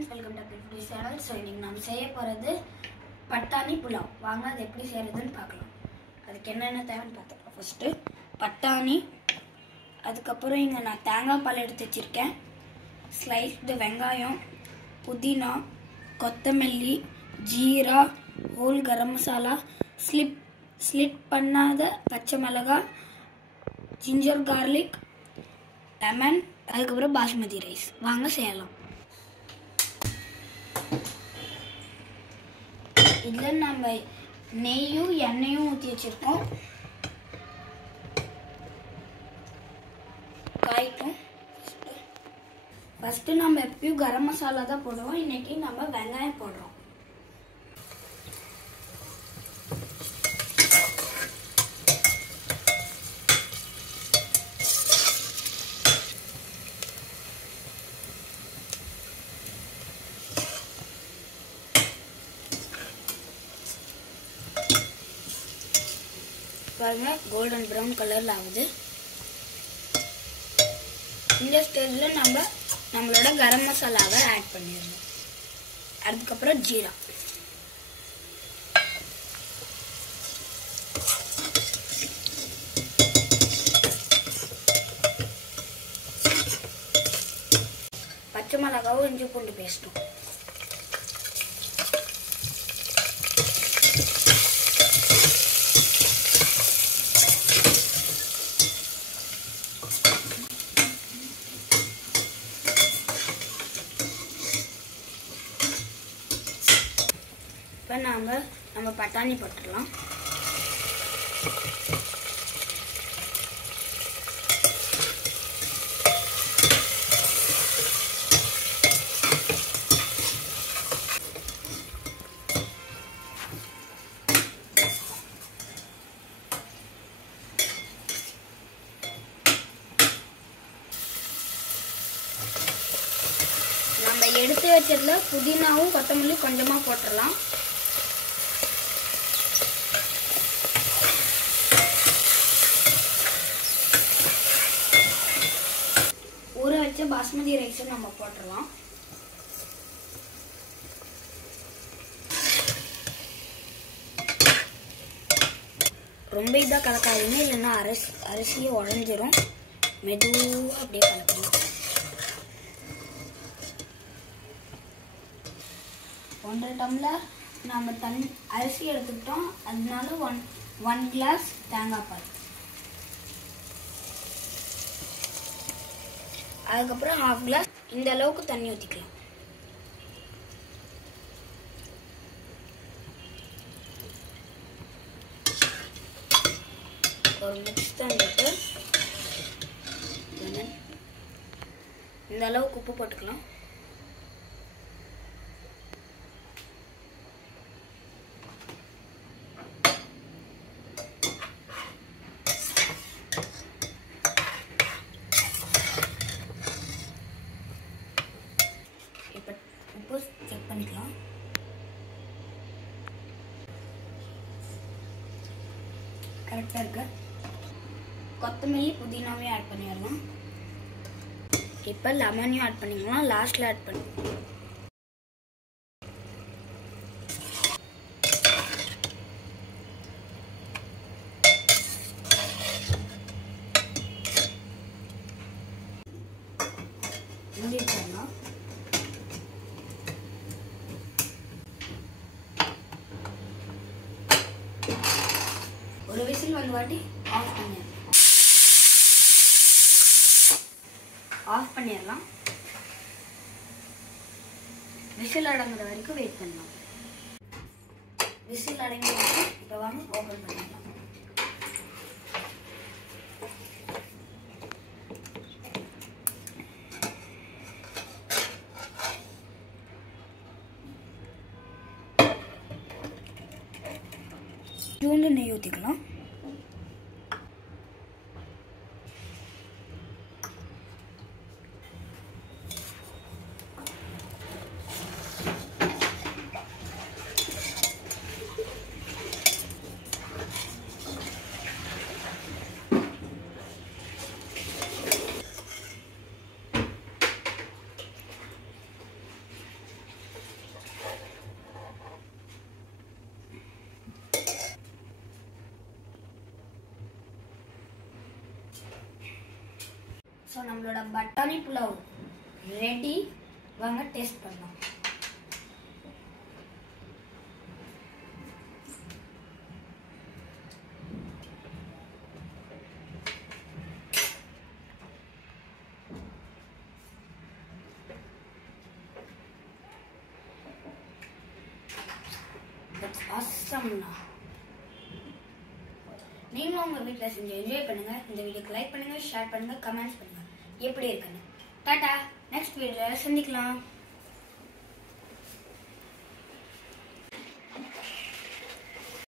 friends, welcome to Foodie channel. So இன்னைக்கு நாம செய்ய போறது பட்டாணி புலாவ். வாங்க அது எப்படி செய்யறதுன்னு பார்க்கலாம். அதுக்கு என்னென்ன தேவைன்னு பார்த்துக்கலாம். ஃபர்ஸ்ட் பட்டாணி, அதுக்கு அப்புறம் இங்க நான் தேங்காய் பால் எடுத்து வச்சிருக்கேன். ஸ்லைஸ்டு வெங்காயம், புதினா, கொத்தமல்லி, ஜீரா, ஹோல் கரம் மசாலா, ஸ்லிட் பண்ணாத பச்சை மிளகாய், ஜிஞ்சர் கார்லிக், லெமன், அதுக்கப்புறம் பாஸ்மதி ரைஸ். வாங்க செய்யலாம். இதில் நம்ம நெய்யும் எண்ணெயும் ஊற்றி வச்சிருக்கோம். காய்க்கும். ஃபர்ஸ்ட் நம்ம எப்பயும் கரம் மசாலா தான் போடுவோம். இன்னைக்கு நம்ம வெங்காயம் போடுறோம். பாருங்க, கோல்டன் ப்ரௌன் கலர்ல ஆகுது. இந்த ஸ்டேஜ்ல நம்மளோட கரம் மசாலாவை ஆட் பண்ணிடணும். அதுக்கப்புறம் ஜீரா, பச்சை மிளகாவும் இஞ்சி பூண்டு பேஸ்ட்டும், இப்போ நம்ம பட்டாணி போட்டுடலாம். நம்ம எடுத்து வச்சதுல புதினாவும் கொத்தமல்லி கொஞ்சமா போட்டுடலாம். ஊற வச்ச பாஸ்மதி ரைஸ் நம்ம போட்டுடலாம். ரொம்ப இதாக கலக்காதீங்க, இல்லைன்னா அரிசியை உடஞ்சிரும். மெதுவாக அப்படியே கலக்கணும். 1.5 டம்ளர் நம்ம அரிசி எடுத்துக்கிட்டோம். அதனால 1 கிளாஸ் தேங்காய் பால், அதுக்கப்புறம் 1/2 கிளாஸ் இந்த அளவுக்கு தண்ணி ஊற்றிக்கலாம். ஒரு மிக்ஸ் தண்ணிட்டு இந்த அளவுக்கு உப்பு போட்டுக்கலாம். இப்போ உப்பு செக் பண்ணிக்கலாம். கரெக்டாக இருக்கு. கொத்தமல்லி புதினாவையும் ஆட் பண்ணிடலாம். இப்போ லெமனையும் ஆட் பண்ணிக்கலாம். லாஸ்ட்ல ஆட் பண்ணிக்கலாம். ஒரு விசில் வந்து வாட்டி ஆஃப் பண்ணிடலாம். விசில் அடங்குற வரைக்கும் வெயிட் பண்ணலாம். விசில் அடங்கி இப்போ வாங்க ஓபன் பண்ணிடலாம். கொஞ்சோண்டு நெய் ஊற்றிக்கலாம். ஸோ நம்மளோட பட்டாணி புலாவ் ரெடி. வாங்க டேஸ்ட் பண்ணலாம். That's awesome. நீங்களும் உங்க வீட்டில் செஞ்சு என்ஜாய் பண்ணுங்க. இந்த வீடியோக்கு லைக் பண்ணுங்க, ஷேர் பண்ணுங்க, கமெண்ட்ஸ் பண்ணுங்க எப்படி இருக்குன்னு. டாடா, நெக்ஸ்ட் வீடியோவில் சந்திக்கலாம்.